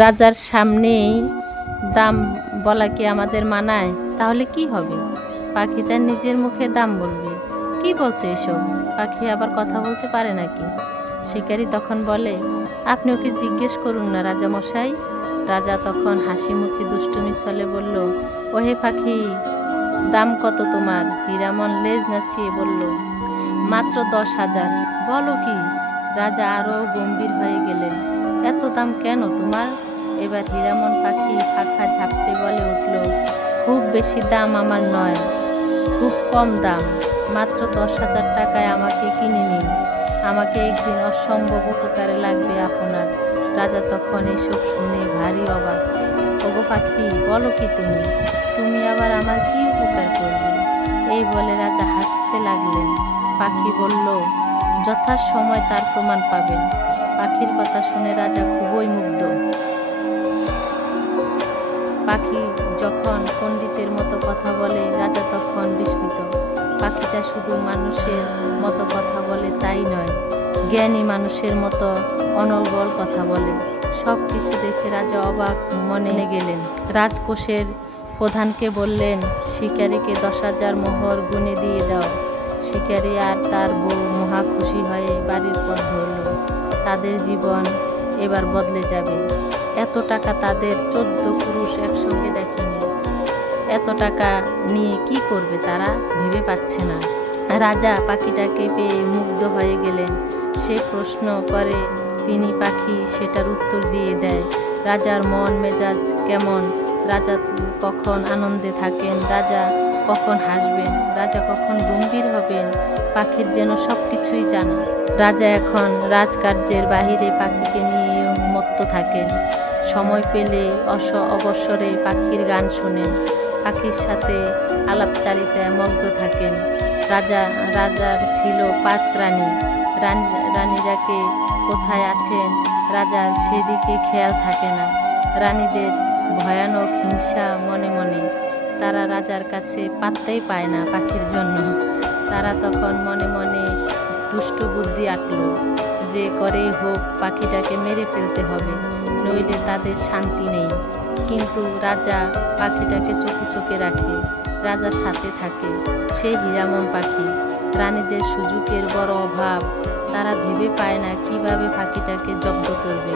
রাজার সামনেই দাম বলা কি আমাদের মানায়? তাহলে কি হবে? পাখি তার নিজের মুখে দাম বলবে। কি বলছে এসব? পাখি আবার কথা বলতে পারে নাকি? শিকারী তখন বলে, আপনি ওকে জিজ্ঞেস করুন না রাজামশাই। রাজা তখন হাসি মুখে দুষ্টুমি ছলে বলল, ওহে পাখি, দাম কত তোমার? হীরামন লেজ নাচিয়ে বলল, মাত্র 10,000। বলো কি? রাজা আরও গম্ভীর হয়ে গেলেন। এত দাম কেন তোমার? এবার হীরামন পাখি পাখা ঝাপটে বলে উঠল, খুব বেশি দাম আমার নয়, খুব কম দাম, মাত্র 10,000 টাকায় আমাকে কিনে নিন। আমাকে একদিন অসম্ভব উপকারে লাগবে আপনার। রাজা তখন এসব শুনে ভারী অবাক। ওগো পাখি, বলো কি তুমি? তুমি আবার আমার কি উপকার করবে? এই বলে রাজা হাসতে লাগলেন। পাখি বলল, যথাসময় তার প্রমাণ পাবেন। পাখির কথা শুনে রাজা খুবই মুগ্ধ। পাখি যখন পণ্ডিতের মতো কথা বলে, রাজা তখন বিস্মিত। পাখিটা শুধু মানুষের মতো কথা বলে তাই নয়, জ্ঞানী মানুষের মতো অনর্গল কথা বলে। সব কিছু দেখে রাজা অবাক মনে গেলেন। রাজকোষের প্রধানকে বললেন, শিকারীকে 10,000 মোহর গুনে দিয়ে দাও। শিকারী আর তার বউ মহা খুশি হয়ে বাড়ির পথ ধরল। তাদের জীবন এবার বদলে যাবে। এত টাকা তাদের 14 পুরুষ একসঙ্গে দেখেনি। এত টাকা নিয়ে কি করবে তারা ভেবে পাচ্ছে না। রাজা পাখিটাকে পেয়ে মুগ্ধ হয়ে গেলেন। সে প্রশ্ন করে, তিনি পাখি সেটার উত্তর দিয়ে দেয়। রাজার মন মেজাজ কেমন? রাজা কখন আনন্দে থাকেন, রাজা কখন হাসবেন, রাজা কখন গম্ভীর হবেন, পাখির যেন সব কিছুই জানা। রাজা এখন রাজকার্যের বাহিরে পাখিকে নিয়ে মত্ত থাকেন। সময় পেলে অবসরে পাখির গান শোনেন, পাখির সাথে আলাপচারিতায় মগ্ন থাকেন। রাজার ছিল 5 রানী। রানীরাকে কোথায় আছেন রাজার সেদিকে খেয়াল থাকে না। রানীদের ভয়ানক হিংসা মনে মনে। তারা রাজার কাছে পাত্তাই পায় না পাখির জন্য। তারা তখন মনে মনে দুষ্ট বুদ্ধি আঁটল, যে করেই হোক পাখিটাকে মেরে ফেলতে হবে, নইলে তাদের শান্তি নেই। কিন্তু রাজা পাখিটাকে চোখে চোখে রাখে, রাজার সাথে থাকে। সে হীরামন পাখি। রানীদের সুযোগের বড় অভাব। তারা ভেবে পায় না কিভাবে পাখিটাকে জব্দ করবে।